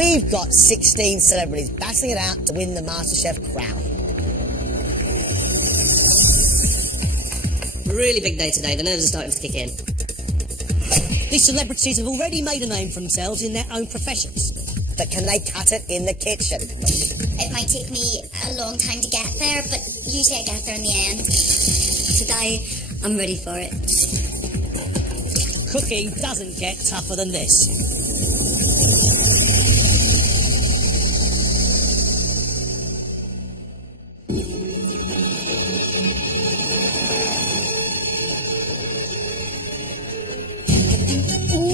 We've got 16 celebrities battling it out to win the MasterChef crown. Really big day today, the nerves are starting to kick in. These celebrities have already made a name for themselves in their own professions. But can they cut it in the kitchen? It might take me a long time to get there, but usually I get there in the end. Today, I'm ready for it. Cooking doesn't get tougher than this.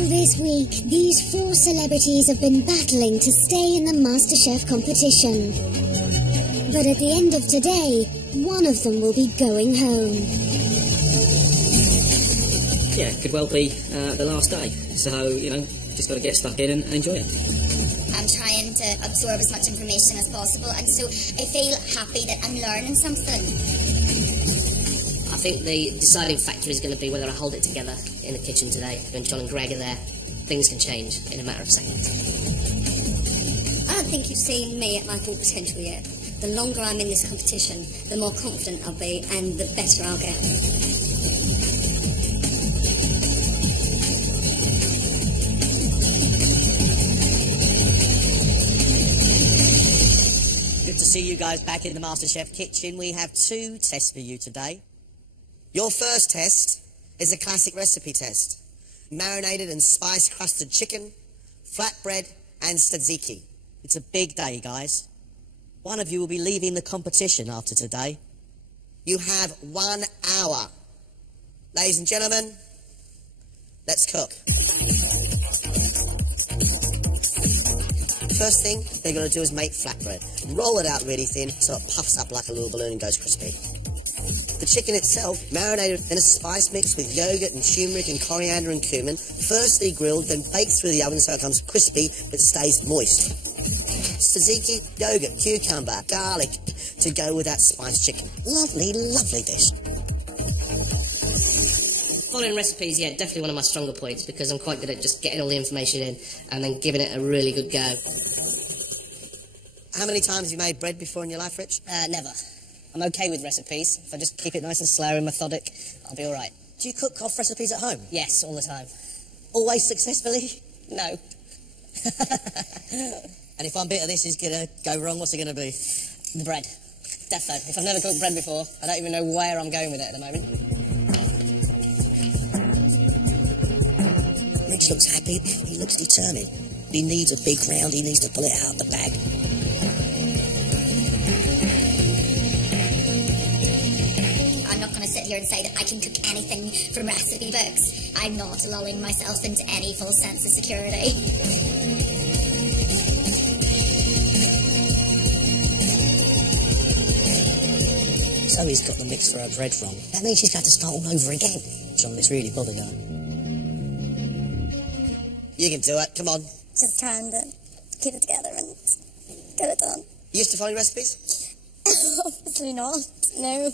This week, these 4 celebrities have been battling to stay in the MasterChef competition. But at the end of today, one of them will be going home. Yeah, could well be the last day. So, you know, just got to get stuck in and enjoy it. I'm trying to absorb as much information as possible, and so I feel happy that I'm learning something. I think the deciding factor is going to be whether I hold it together in the kitchen today. When John and Greg are there, things can change in a matter of seconds. I don't think you've seen me at my full potential yet. The longer I'm in this competition, the more confident I'll be and the better I'll get. Good to see you guys back in the MasterChef kitchen. We have 2 tests for you today. Your first test is a classic recipe test. Marinated and spice-crusted chicken, flatbread and tzatziki. It's a big day, guys. One of you will be leaving the competition after today. You have 1 hour. Ladies and gentlemen, let's cook. First thing they're going to do is make flatbread. Roll it out really thin so it puffs up like a little balloon and goes crispy. The chicken itself, marinated in a spice mix with yogurt and turmeric and coriander and cumin, firstly grilled, then baked through the oven so it comes crispy but stays moist. Tzatziki, yogurt, cucumber, garlic to go with that spiced chicken. Lovely, lovely dish. Following recipes, yeah, definitely one of my stronger points because I'm quite good at just getting all the information in and then giving it a really good go. How many times have you made bread before in your life, Rich? Never. I'm okay with recipes. If I just keep it nice and slow and methodic, I'll be all right. Do you cook off recipes at home? Yes, all the time. Always successfully? No. And if one bit of this is going to go wrong, what's it going to be? The bread. Defo. If I've never cooked bread before, I don't even know where I'm going with it at the moment. Rich looks happy. He looks determined. He needs a big round. He needs to pull it out of the bag. Sit here and say that I can cook anything from recipe books. I'm not lulling myself into any false sense of security. Zoe's got the mix for her bread wrong. That means she's got to start all over again. John, it's really bothered her. You can do it, come on. Just trying to keep it together and get it done. You used to follow recipes? Obviously not, no.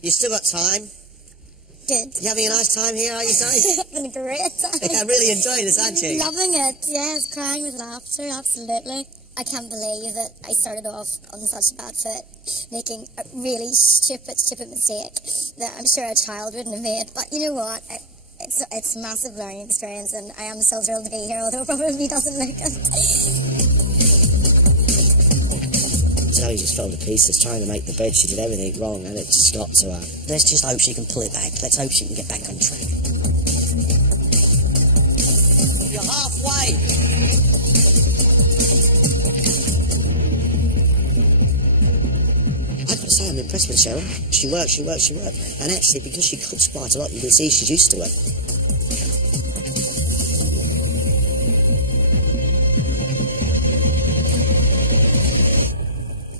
You still got time? Good. You having a nice time here, are you, Zoe? Having a great time. I'm really enjoying this, aren't you? Loving it, yes, crying with laughter, absolutely. I can't believe that I started off on such a bad foot, making a really stupid mistake that I'm sure a child wouldn't have made. But you know what? It's a massive learning experience, and I am so thrilled to be here, although it probably doesn't look it. Zoe just fell to pieces trying to make the bread. She did everything wrong and it just got to her. Let's just hope she can pull it back. Let's hope she can get back on track. You're halfway. I've got to say I'm impressed with Cheryl. She works. And actually, because she cooks quite a lot, you can see she's used to it.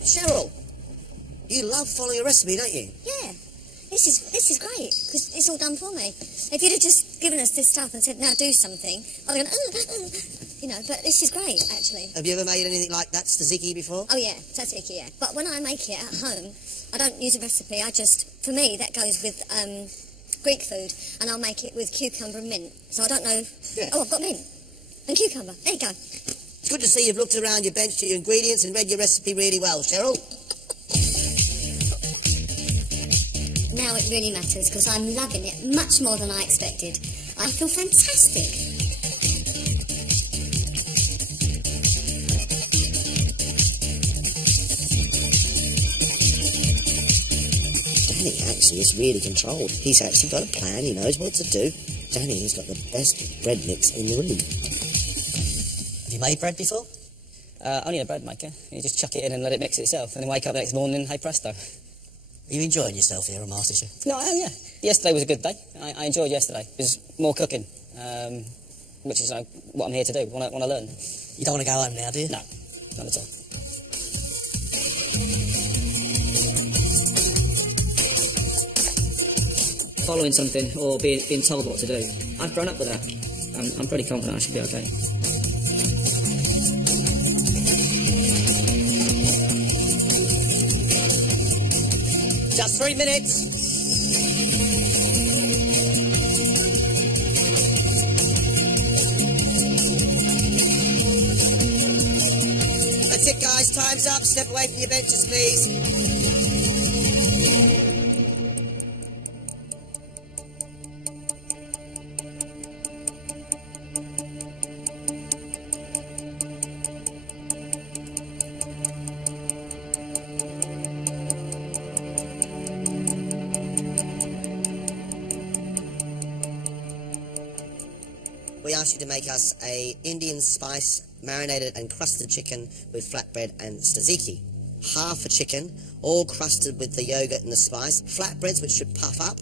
Cheryl, you love following a recipe, don't you? Yeah, this is great, because it's all done for me. If you'd have just given us this stuff and said, now do something, I'd have gone, you know, but this is great, actually. Have you ever made anything like that, tzatziki, before? Oh yeah, tzatziki, yeah. But when I make it at home, I don't use a recipe, for me, that goes with Greek food, and I'll make it with cucumber and mint. So I don't know, yeah. Oh, I've got mint and cucumber, there you go. It's good to see you've looked around your bench to your ingredients and read your recipe really well, Cheryl. Now it really matters because I'm loving it much more than I expected. I feel fantastic. Danny actually is really controlled. He's actually got a plan, he knows what to do. Danny has got the best bread mix in the room. Have you made bread before? Only a bread maker. You just chuck it in and let it mix itself, and then wake up the next morning and hey presto. Are you enjoying yourself here on MasterChef? No, yeah. Yesterday was a good day. I enjoyed yesterday. It was more cooking, which is what I'm here to do, want to learn. You don't want to go home now, do you? No, not at all. Following something or being told what to do. I've grown up with that. I'm pretty confident I should be okay. Just 3 minutes. That's it, guys. Time's up. Step away from your benches, please. We asked you to make us a Indian spice marinated and crusted chicken with flatbread and tzatziki. Half a chicken, all crusted with the yogurt and the spice. Flatbreads, which should puff up.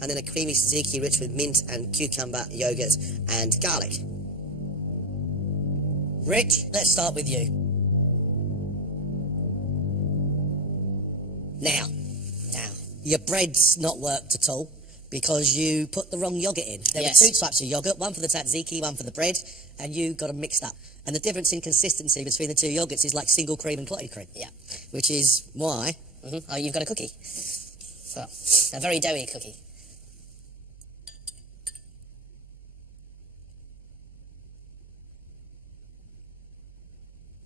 And then a creamy tzatziki rich with mint and cucumber, yogurt and garlic. Rich, let's start with you. Now, your bread's not worked at all, because you put the wrong yogurt in. There were 2 types of yogurt, one for the tzatziki, one for the bread, and you got them mixed up. And the difference in consistency between the 2 yogurts is like single cream and clotted cream. Yeah. Which is why... Oh, you've got a cookie. So, a very doughy cookie.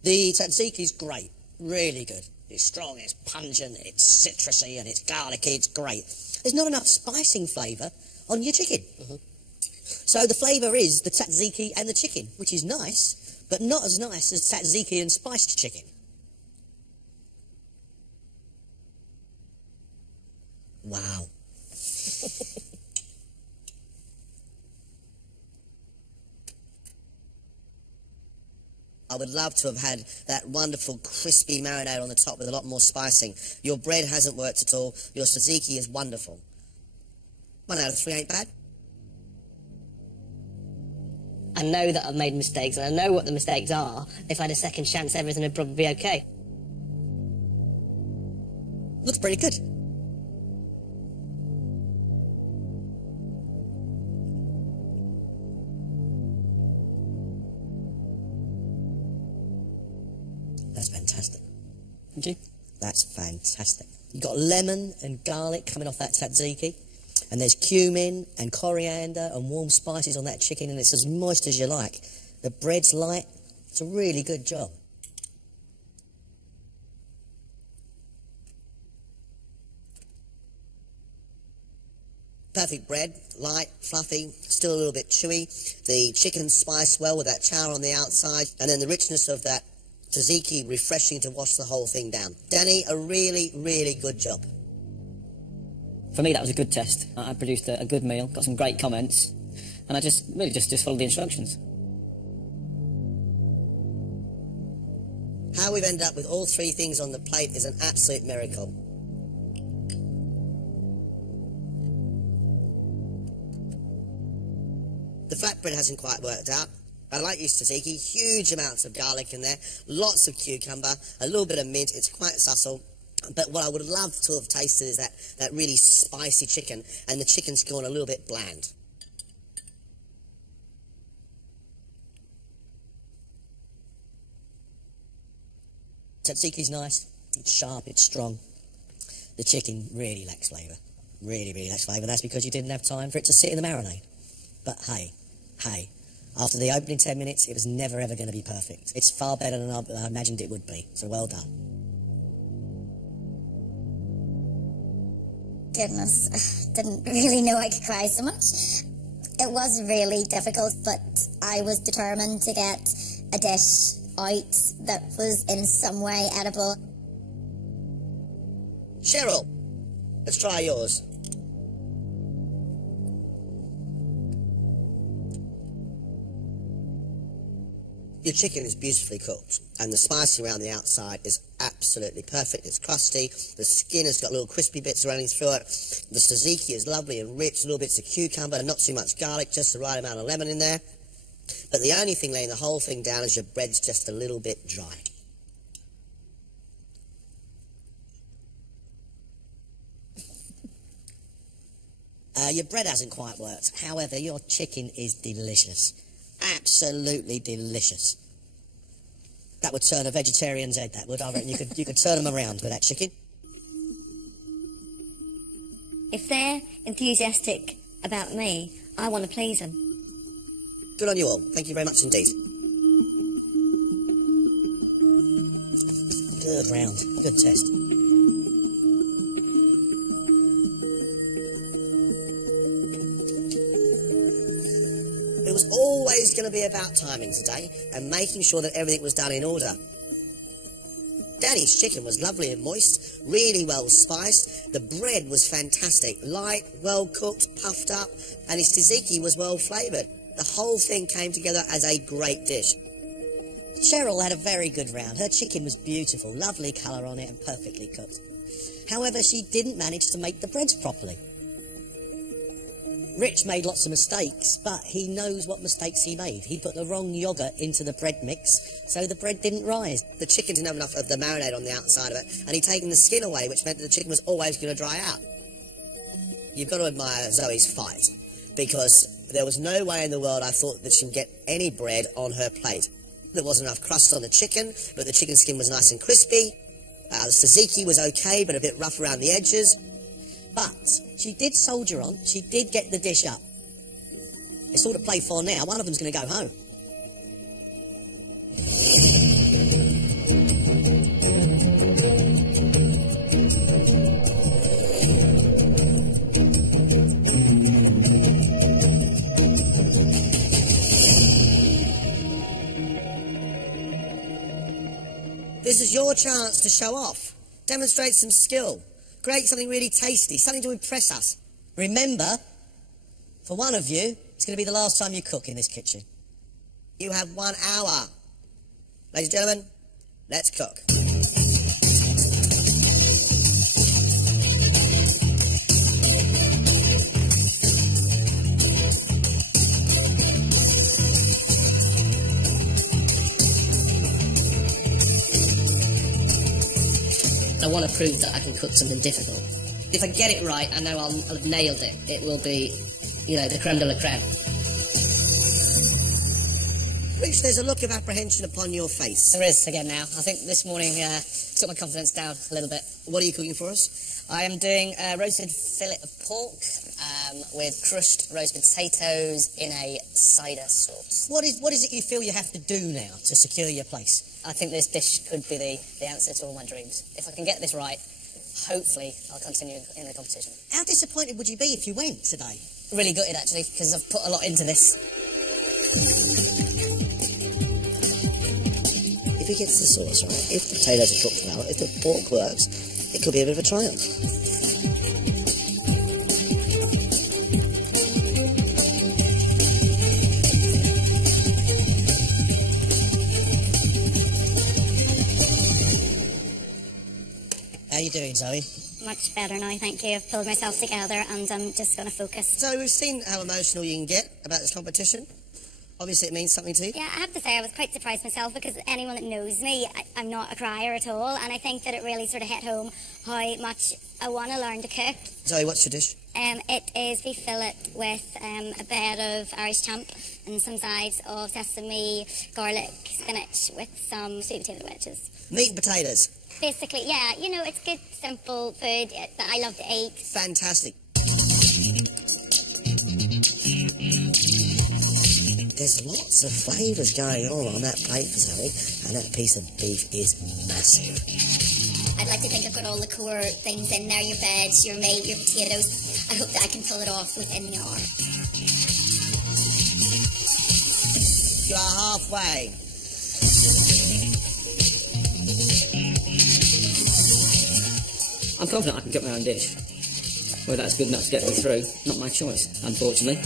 The tzatziki's great, really good. It's strong, it's pungent, it's citrusy, and it's garlicky, it's great. There's not enough spicing flavour on your chicken. So the flavour is the tzatziki and the chicken, which is nice, but not as nice as tzatziki and spiced chicken. Wow. I would love to have had that wonderful crispy marinade on the top with a lot more spicing. Your bread hasn't worked at all. Your tzatziki is wonderful. 1 out of 3 ain't bad. I know that I've made mistakes, and I know what the mistakes are. If I had a second chance, everything would probably be okay. Looks pretty good. That's fantastic. Thank you. That's fantastic. You've got lemon and garlic coming off that tzatziki, and there's cumin and coriander and warm spices on that chicken, and it's as moist as you like. The bread's light. It's a really good job. Perfect bread, light, fluffy, still a little bit chewy. The chicken spiced well with that char on the outside, and then the richness of that tzatziki refreshing to wash the whole thing down. Danny, a really, really good job. For me, that was a good test. I produced a good meal, got some great comments, and I just followed the instructions. How we've ended up with all 3 things on the plate is an absolute miracle. The flatbread hasn't quite worked out. I like your tzatziki, huge amounts of garlic in there, lots of cucumber, a little bit of mint, it's quite subtle. But what I would love to have tasted is that really spicy chicken, and the chicken's gone a little bit bland. Tzatziki's nice, it's sharp, it's strong. The chicken really lacks flavour, really, really lacks flavour. That's because you didn't have time for it to sit in the marinade. But hey, After the opening 10 minutes, it was never ever going to be perfect. It's far better than I imagined it would be, so well done. Goodness, didn't really know I could cry so much. It was really difficult, but I was determined to get a dish out that was in some way edible. Cheryl, let's try yours. Your chicken is beautifully cooked, and the spicy around the outside is absolutely perfect. It's crusty, the skin has got little crispy bits running through it, the tzatziki is lovely and rich, little bits of cucumber, and not too much garlic, just the right amount of lemon in there. But the only thing laying the whole thing down is your bread's just a little bit dry. Your bread hasn't quite worked. However, your chicken is delicious. Absolutely delicious. That would turn a vegetarian's head, that would. I reckon you could turn them around with that chicken. If they're enthusiastic about me, I want to please them. Good on you all. Thank you very much indeed. Good round. Good test. It was always going to be about timing today and making sure that everything was done in order. Daddy's chicken was lovely and moist, really well spiced. The bread was fantastic, light, well cooked, puffed up, and his tzatziki was well flavoured. The whole thing came together as a great dish. Cheryl had a very good round. Her chicken was beautiful, lovely colour on it and perfectly cooked. However, she didn't manage to make the breads properly. Rich made lots of mistakes, but he knows what mistakes he made. He put the wrong yoghurt into the bread mix, so the bread didn't rise. The chicken didn't have enough of the marinade on the outside of it, and he'd taken the skin away, which meant that the chicken was always going to dry out. You've got to admire Zoe's fight, because there was no way in the world I thought that she'd get any bread on her plate. There wasn't enough crust on the chicken, but the chicken skin was nice and crispy. The tzatziki was okay, but a bit rough around the edges. But she did soldier on. She did get the dish up. It's all to play for now. One of them's going to go home. This is your chance to show off. Demonstrate some skill. Create something really tasty, something to impress us. Remember, for one of you, it's going to be the last time you cook in this kitchen. You have 1 hour. Ladies and gentlemen, let's cook. I want to prove that I can cook something difficult. If I get it right, I know I'll have nailed it. It will be, you know, the creme de la creme. Rich, there's a look of apprehension upon your face. There is again now. I think this morning took my confidence down a little bit. What are you cooking for us? I am doing a roasted fillet of pork with crushed roasted potatoes in a cider sauce. What is it you feel you have to do now to secure your place? I think this dish could be the answer to all my dreams. If I can get this right, hopefully I'll continue in the competition. How disappointed would you be if you went today? Really gutted, actually, because I've put a lot into this. If he gets the sauce right, if the potatoes are cooked well, if the pork works, it could be a bit of a triumph. How are you doing, Zoe? Much better now, thank you. I've pulled myself together and I'm just going to focus. So we've seen how emotional you can get about this competition. Obviously it means something to you. Yeah, I have to say I was quite surprised myself because anyone that knows me, I'm not a crier at all, and I think that it really sort of hit home how much I want to learn to cook. Zoe, what's your dish? It is beef fillet with a bed of Irish champ and some sides of sesame, garlic, spinach with some sweet potato wedges. Meat and potatoes. Basically, yeah, you know, it's good, simple food that I love to eat. There's lots of flavours going on that plate for Zoe, and that piece of beef is massive. I'd like to think I've got all the core things in there, your veg, your meat, your potatoes. I hope that I can pull it off within the hour. You are halfway. I'm confident I can cook my own dish. Whether that's good enough to get me through, not my choice, unfortunately.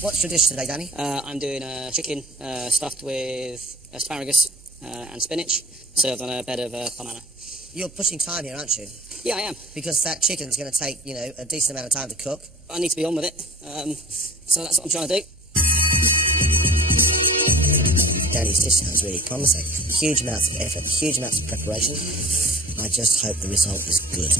What's your dish today, Danny? I'm doing chicken stuffed with asparagus and spinach, served on a bed of pomana. You're pushing time here, aren't you? Yeah, I am. Because that chicken's going to take, you know, a decent amount of time to cook. I need to be on with it, so that's what I'm trying to do. Danny's dish sounds really promising. Huge amounts of effort, huge amounts of preparation. I just hope the result is good.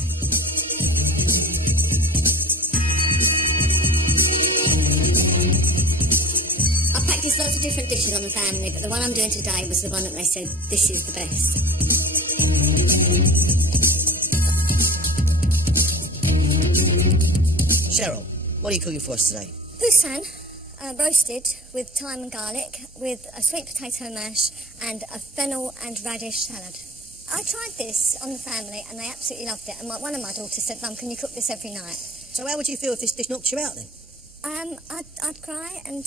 I practiced lots of different dishes on the family, but the one I'm doing today was the one that they said, this is the best. Cheryl, what are you cooking for us today? Busan, roasted with thyme and garlic, with a sweet potato mash and a fennel and radish salad. I tried this on the family and they absolutely loved it. And one of my daughters said, Mum, can you cook this every night? So how would you feel if this dish knocked you out then? I'd cry and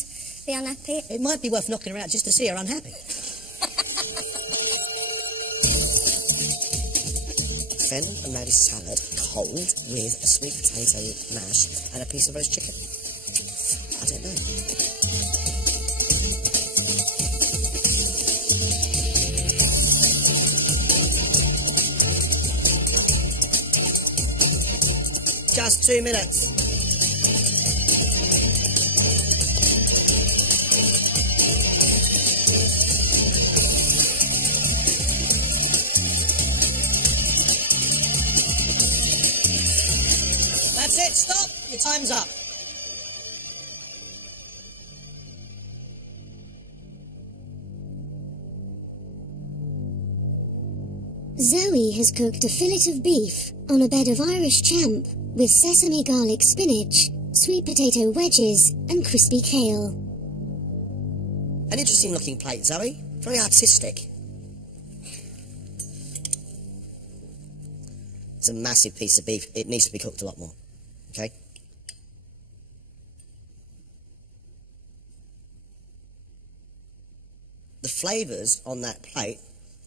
be unhappy. It might be worth knocking her out just to see her unhappy. Fennel and radish salad, cold, with a sweet potato mash and a piece of roast chicken. I don't know. Just 2 minutes. That's it, stop. Your time's up. Zoe has cooked a fillet of beef on a bed of Irish champ with sesame garlic spinach, sweet potato wedges and crispy kale. An interesting looking plate, Zoe. Very artistic. It's a massive piece of beef. It needs to be cooked a lot more. Okay? The flavours on that plate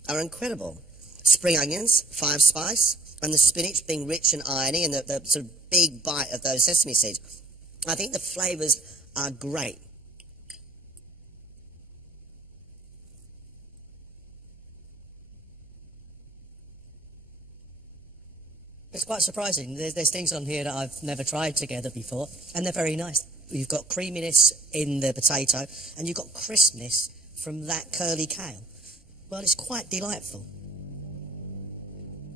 are incredible. Spring onions, 5 spice, and the spinach being rich and irony, and the sort of big bite of those sesame seeds. I think the flavours are great. It's quite surprising. There's things on here that I've never tried together before, and they're very nice. You've got creaminess in the potato, and you've got crispness from that curly kale. Well, it's quite delightful.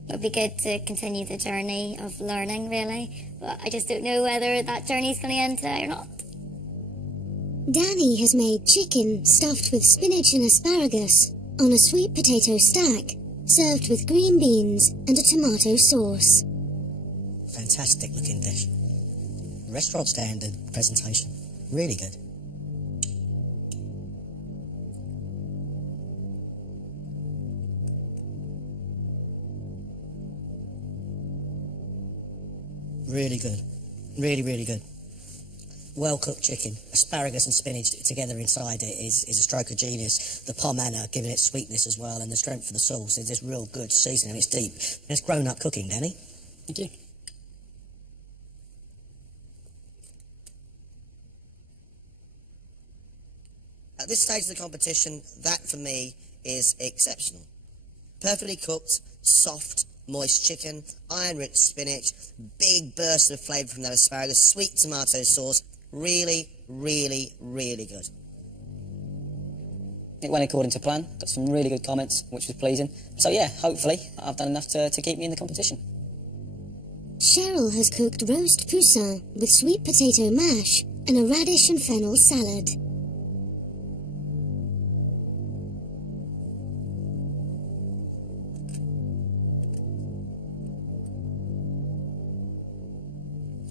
It would be good to continue the journey of learning, really, but I just don't know whether that journey's going to end today or not. Danny has made chicken stuffed with spinach and asparagus on a sweet potato stack, served with green beans and a tomato sauce. Fantastic looking dish. Restaurant standard presentation. Really good. Really good. Really, really good. Well-cooked chicken. Asparagus and spinach together inside it is a stroke of genius. The pomana giving it sweetness as well, and the strength of the sauce is just real good seasoning. It's deep. It's grown-up cooking, Danny. Thank you. At this stage of the competition, that for me is exceptional. Perfectly cooked, soft, moist chicken, iron-rich spinach, big burst of flavour from that asparagus, sweet tomato sauce. Really, really, really good. It went according to plan. Got some really good comments, which was pleasing. So yeah, hopefully I've done enough to keep me in the competition. Cheryl has cooked roast poussin with sweet potato mash and a radish and fennel salad.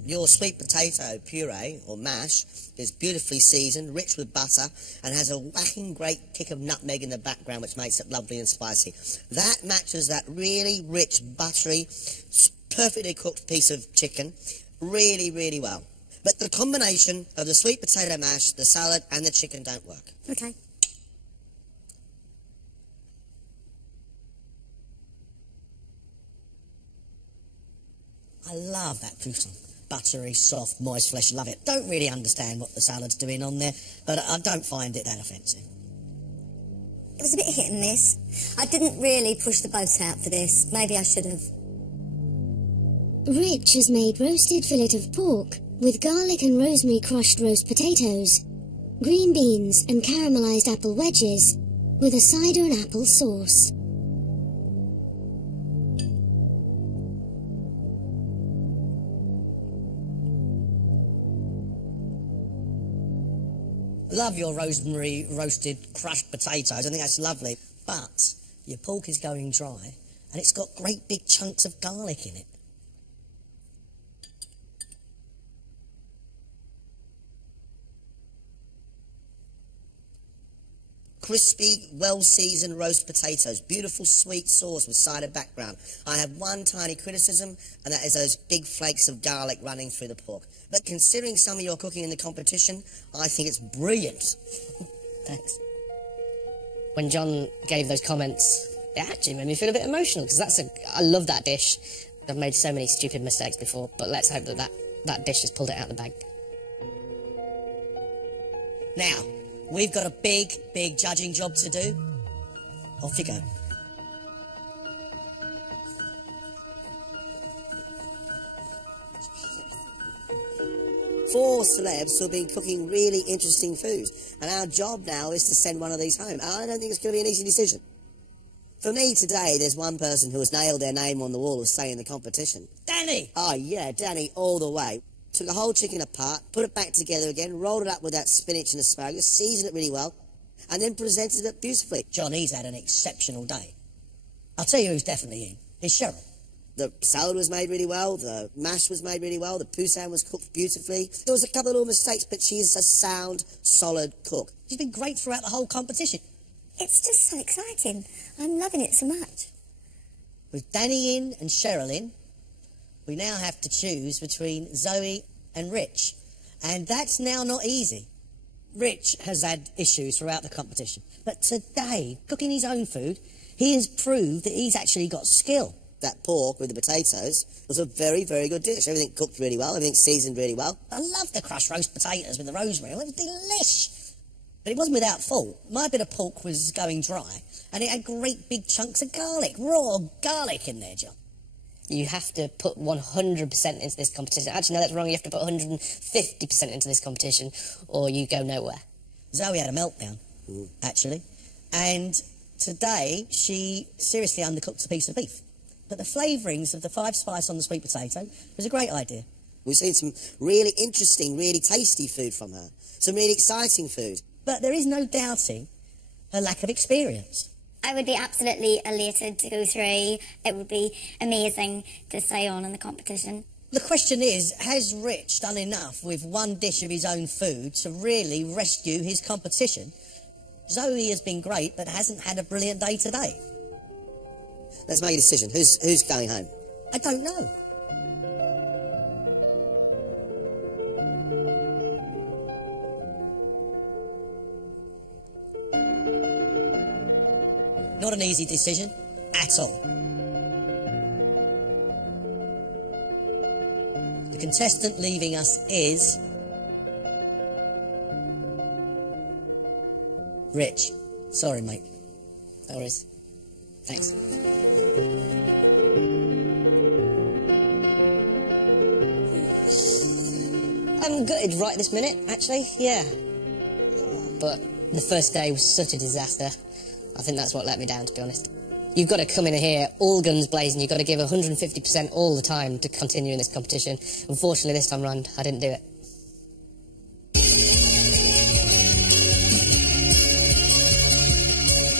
Your sweet potato puree, or mash, is beautifully seasoned, rich with butter, and has a whacking great kick of nutmeg in the background, which makes it lovely and spicy. That matches that really rich, buttery, perfectly cooked piece of chicken really, really well. But the combination of the sweet potato mash, the salad, and the chicken don't work. Okay. I love that poussin. Buttery, soft, moist flesh, love it. Don't really understand what the salad's doing on there, but I don't find it that offensive. It was a bit hit and miss. I didn't really push the boat out for this. Maybe I should have. Rich has made roasted fillet of pork with garlic and rosemary crushed roast potatoes, green beans and caramelised apple wedges with a cider and apple sauce. Love your rosemary roasted crushed potatoes. I think that's lovely. But your pork is going dry and it's got great big chunks of garlic in it. Crispy, well-seasoned roast potatoes. Beautiful sweet sauce with cider background. I have one tiny criticism, and that is those big flakes of garlic running through the pork. But considering some of your cooking in the competition, I think it's brilliant. Thanks. When John gave those comments, it actually made me feel a bit emotional, because I love that dish. I've made so many stupid mistakes before, but let's hope that dish has pulled it out of the bag. Now, we've got a big, big judging job to do. Off you go. Four celebs who have been cooking really interesting food, and our job now is to send one of these home. I don't think it's going to be an easy decision. For me today, there's one person who has nailed their name on the wall of staying in the competition. Danny! Oh yeah, Danny all the way. Took a whole chicken apart, put it back together again, rolled it up with that spinach and asparagus, seasoned it really well, and then presented it beautifully. John, he's had an exceptional day. I'll tell you who's definitely in. It's Cheryl. The salad was made really well, the mash was made really well, the poussin was cooked beautifully. There was a couple of little mistakes, but she's a sound, solid cook. She's been great throughout the whole competition. It's just so exciting. I'm loving it so much. With Danny in and Cheryl in, we now have to choose between Zoe and Rich. And that's now not easy. Rich has had issues throughout the competition. But today, cooking his own food, he has proved that he's actually got skill. That pork with the potatoes was a very, very good dish. Everything cooked really well, everything seasoned really well. I love the crushed roast potatoes with the rosemary. It was delish. But it wasn't without fault. My bit of pork was going dry, and it had great big chunks of garlic, raw garlic in there, John. You have to put 100% into this competition. Actually, no, that's wrong. You have to put 150% into this competition, or you go nowhere. Zoe had a meltdown, actually. And today, she seriously undercooked a piece of beef. But the flavourings of the 5-spice on the sweet potato was a great idea. We've seen some really interesting, really tasty food from her. Some really exciting food. But there is no doubting her lack of experience. I would be absolutely elated to go through. It would be amazing to stay on in the competition. The question is, has Rich done enough with one dish of his own food to really rescue his competition? Zoe has been great, but hasn't had a brilliant day today. Let's make a decision. Who's going home? I don't know. Not an easy decision at all. The contestant leaving us is Rich. Sorry, mate. No worries. Thanks. I'm gutted right this minute, actually, yeah. But the first day was such a disaster. I think that's what let me down, to be honest. You've got to come in here all guns blazing. You've got to give 150% all the time to continue in this competition. Unfortunately, this time round, I didn't do it.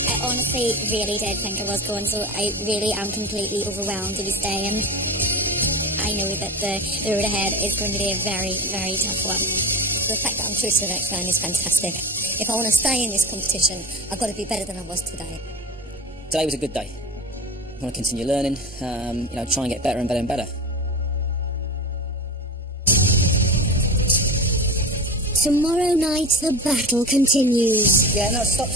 I honestly really did think I was going, so I really am completely overwhelmed to be staying. I know that the road ahead is going to be a very, very tough one. The fact that I'm through to the next round is fantastic. If I want to stay in this competition, I've got to be better than I was today. Today was a good day. I want to continue learning, try and get better and better and better. Tomorrow night, the battle continues. Yeah, no, stop.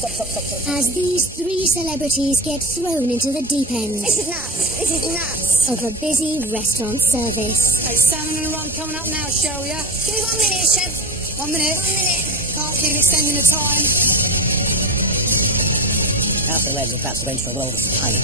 As these three celebrities get thrown into the deep end This is nuts. This is nuts. of a busy restaurant service. Hey, salmon and a run coming up now, Cheryl, yeah? Give me 1 minute, Chef. 1 minute. 1 minute. Can't keep extending the time. Out the legs, about to go into a world of pain.